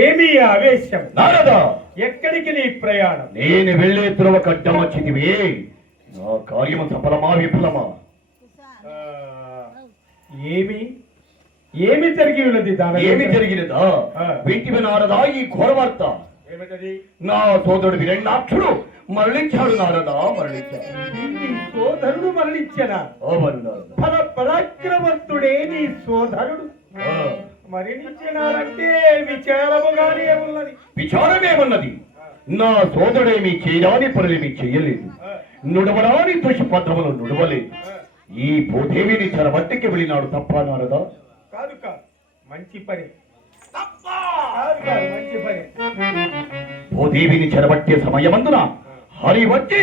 ఏమి ఆవేశం. నారద! ఎక్కడికి నీ ప్రయాణం? నేను వెళ్ళే త్రువ కడ్డమొచ్చితివి నా కార్యము సఫలమా విఫలమా? ఏమి? ఏమి జరిగి ఉన్నది ఏమి జరిగినదా. వింటివి నారదా ఈ ఘోర వార్త. నా సోదరుడు విరణాక్షుడు మరణించాడు నారదా మరణించాడు. సోదరుడు మరణించనా పరాక్రమవంతుడే నీ సోదరుడు. విచారముగానే ఉన్నది. విచారమేమన్నది నా సోదరుడేమి చేయరాని పనులేమి చెయ్యలేదు ఆ, నుడవరాని దుష్పత్రములు నుడవలేదు. ఈ భూదేవిని చెరబట్టికి వెళ్ళినాడు తప్ప నారదా? కాదు కాదు మంచి పని. భూదేవిని చెరబట్టే సమయమందున హరి వచ్చి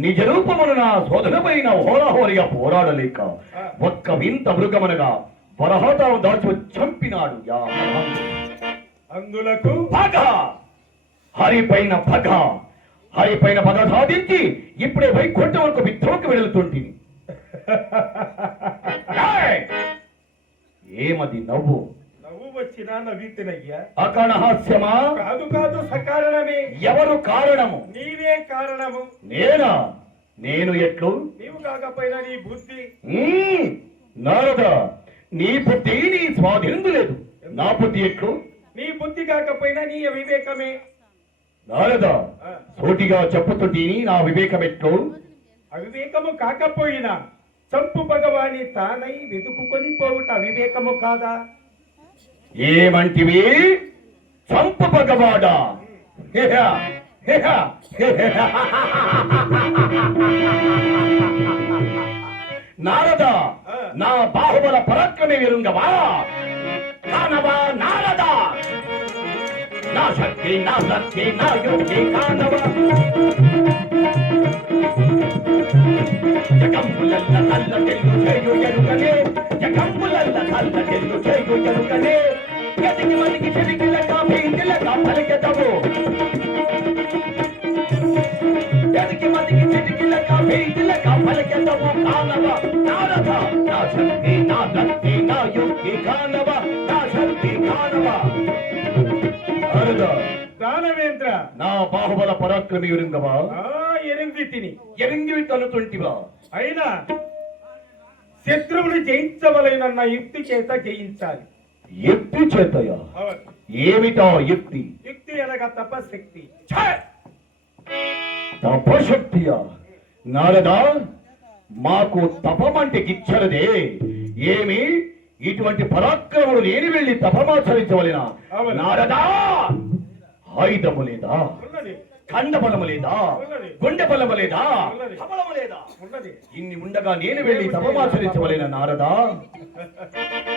నిజ రూపమున నా సోదరమైన హోరాహోరిగా పోరాడలేక ఒక్క వింత మృగమనగా వరహోతావు దాచు చంపినాడు యా. అందులకు పగ! హరి పైన పగ! హరి పైన పగ సాధించి ఇప్పుడే వైకుంఠం వరకు విధ్వంకు ఏయ్! ఏమది నవ్వు? నవ్వు వచ్చినా నవ్వితినయ్యా. అకణహాస్యమా కాదు కాదు సకారణమే. ఎవరు కారణము? నీవే కారణము. నేనా? నేను ఎట్లు? నీవు కాకపోయినా నీ బుద్ధి! నారద! నీ బుద్ధి నీ స్వాధీనం లేదు. నా బుద్ధి ఎట్లు? నీ బుద్ధి కాకపోయినా నీ వివేకమే నారద సోటిగా చెప్పుతుంటేని నా వివేకం ఎట్లు? అవివేకము కాకపోయినా చంపు భగవాని తానై వెతుకుకొని పోవుట అవివేకము కాదా? ఏమంటివి చంపు భగవాడా. నారద. నా బాహుబల పరాక్రమే విరుంగవా కానవా నారద నా శక్తి నా శక్తి నా యుక్తి కానవా శక్తి నా శక్తి నా యుక్తి కానవ నా శక్తి కానవ ఎరింగివి తనుతుంటివా అయినా శత్రువుని జయించవలెనన్న యుక్తి చేత జయించాలి యుక్తి చేతయా. ఏమిటా యుక్తి యుక్తి అనగా తపశక్తి! తపశక్తియా నారదా మాకు తపమంటే గిచ్చరదే ఏమి? ఇటువంటి పరాక్రములు నేను వెళ్ళి తపమాచరించవలెనా. నారదా! ఆయుధము లేదా? ఖండ బలము లేదా. గుండె బలము లేదా? ఇన్ని ఉండగా నేను వెళ్ళి తపమాచరించవలెనా నారదా?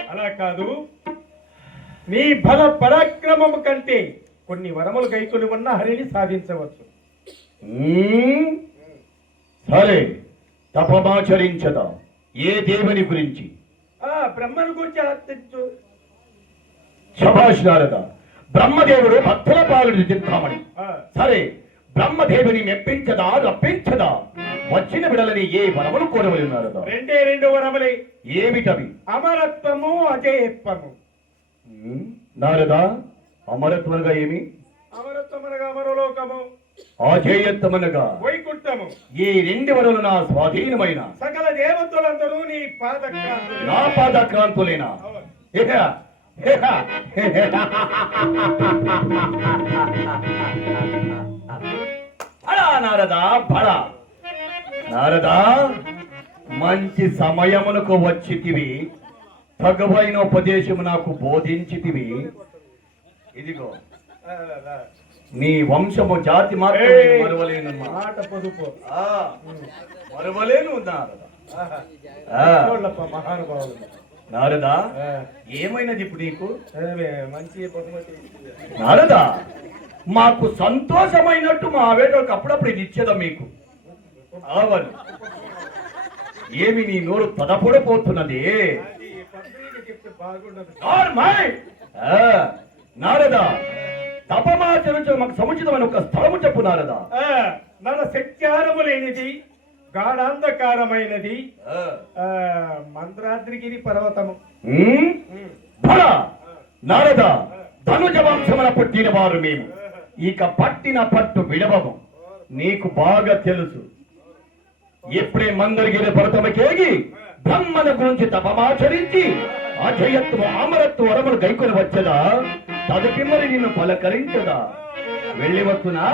అలా కాదు. నీ బల పరాక్రమము కంటే కొన్ని వరములు గైకొని ఉన్న హరిని సాధించవచ్చు. సరే. తపమాచరించదా? ఏ దేవుని గురించి? ఆ బ్రహ్మను గురించి ఆర్తించు శభాష్ నారద బ్రహ్మదేవుడు భక్తుల చిత్తామణి ఆ, సరే బ్రహ్మదేవుని మెప్పించదా రప్పించదా? వచ్చిన బిడలని ఏ వరములు కోరవలి నారద రెండే రెండు వరములే ఏమిటవి? అమరత్వము అజయత్వము. నారద అమరత్వనగా ఏమి? అమరత్వం అనగా అమరలోకము ఆజేయత్వమనగా వైకుంఠము ఈ రెండు వరలు నా స్వాధీనమైన. సకల దేవతలందరూ నీ పాదక్రాంతులు. నా ఇహ, ఇహ. బడా నారదా బడా. నారదా మంచి సమయమునకు వచ్చితివి. తగవైన ఉపదేశము నాకు బోధించితివి. ఇదిగో. నీ వంశము జాతి మాట పొదుపు. ఆ, మరవలేను నారద. మహానుభావులు ఏమైనది ఇప్పుడు నీకు? మంచి నారదా మాకు సంతోషమైనట్టు మా ఆవేదకు అప్పుడప్పుడు ఇది ఇచ్చేదా మీకు? ఏమి నీ నోరు. ఆ, నారదా తపమాచరించ మాకు సముచితమైన ఒక స్థలము చెప్పు నారదా. ఆ, నల శక్త్యారము లేనిది గాఢాంధకారమైనది మంద్రాద్రిగిరి పర్వతము. నారద ధనుజ వంశమున పుట్టిన వారు మేము. ఇక పట్టిన పట్టు విడవము. నీకు బాగా తెలుసు. ఎప్పుడే మందరిగిరి పర్వతమకేగి బ్రహ్మల గురించి తపమాచరించి అజయత్వ అమరత్వ వరములు గైకొని వచ్చదా? తదుపి మరి నిన్ను పలకరించదా? వెళ్ళి వస్తున్నా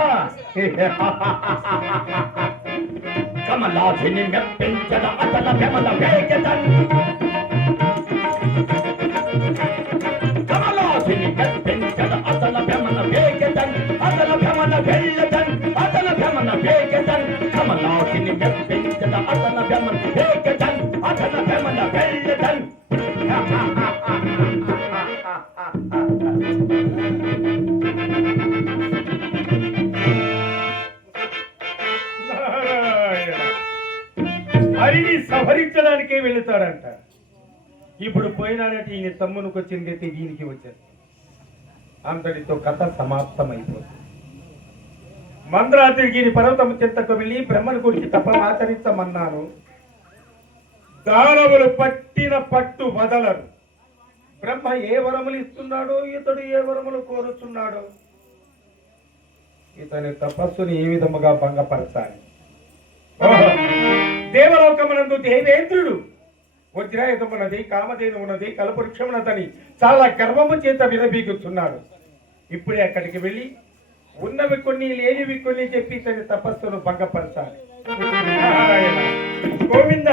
కమలాసిని మెప్పించద? అతల భ్రమల వేగదన్ సవరించడానికే వెళుతాడంట. ఇప్పుడు పోయినాడంటే ఈయన తమ్మునికి వచ్చింది అయితే ఈయనకి వచ్చేది అంతటితో కథ సమాప్తమైపోతుంది. మంద్రాత్రి ఈయన పర్వతం చింతకు వెళ్ళి బ్రహ్మను గురించి తప్ప ఆచరించమన్నాను. దానవులు పట్టిన పట్టు వదలరు. బ్రహ్మ ఏ వరములు ఇస్తున్నాడో ఇతడు ఏ వరములు కోరుతున్నాడో ఇతని తపస్సుని ఏ విధముగా భంగపరచాలి. దేవలోకమునందు దేవేంద్రుడు. వజ్రాయుధమున్నది కామధేను ఉన్నది కలపురుషమున్నదని చాలా గర్వము చేత విరబీగుతున్నాడు ఇప్పుడే అక్కడికి వెళ్ళి ఉన్నవి కొన్ని లేనివి కొన్ని చెప్పి తన తపస్సును భంగపరచాలి. గోవింద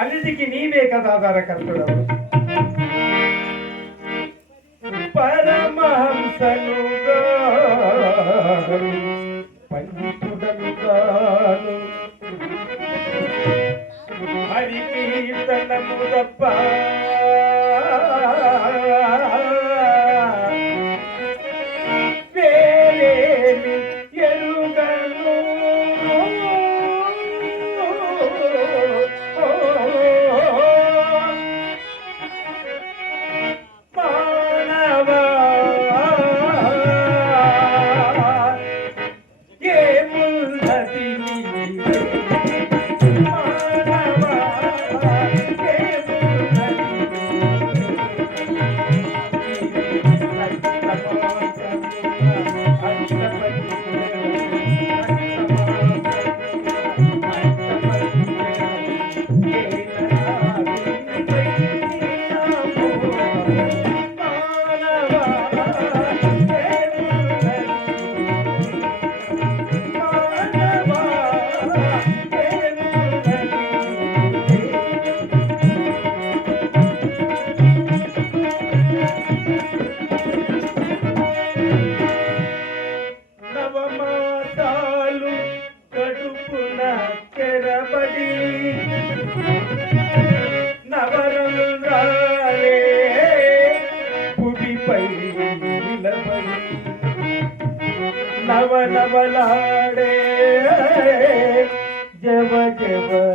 అన్నిటికి నీవే కదా పరమహంసను जब जब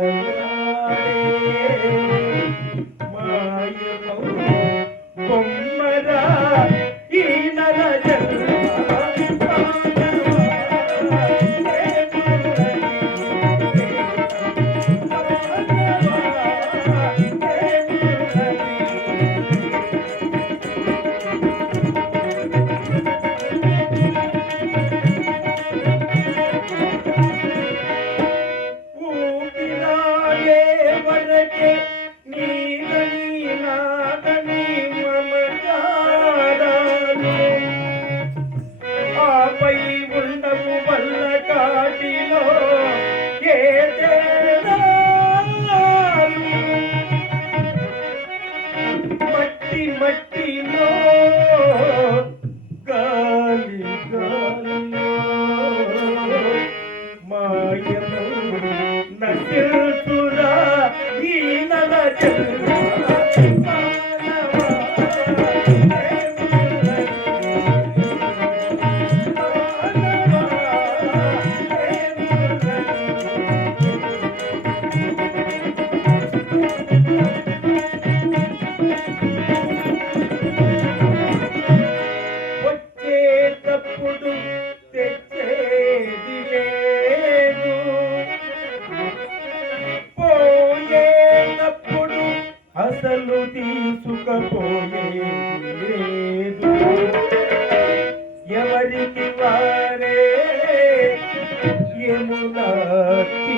யமுனாட்சி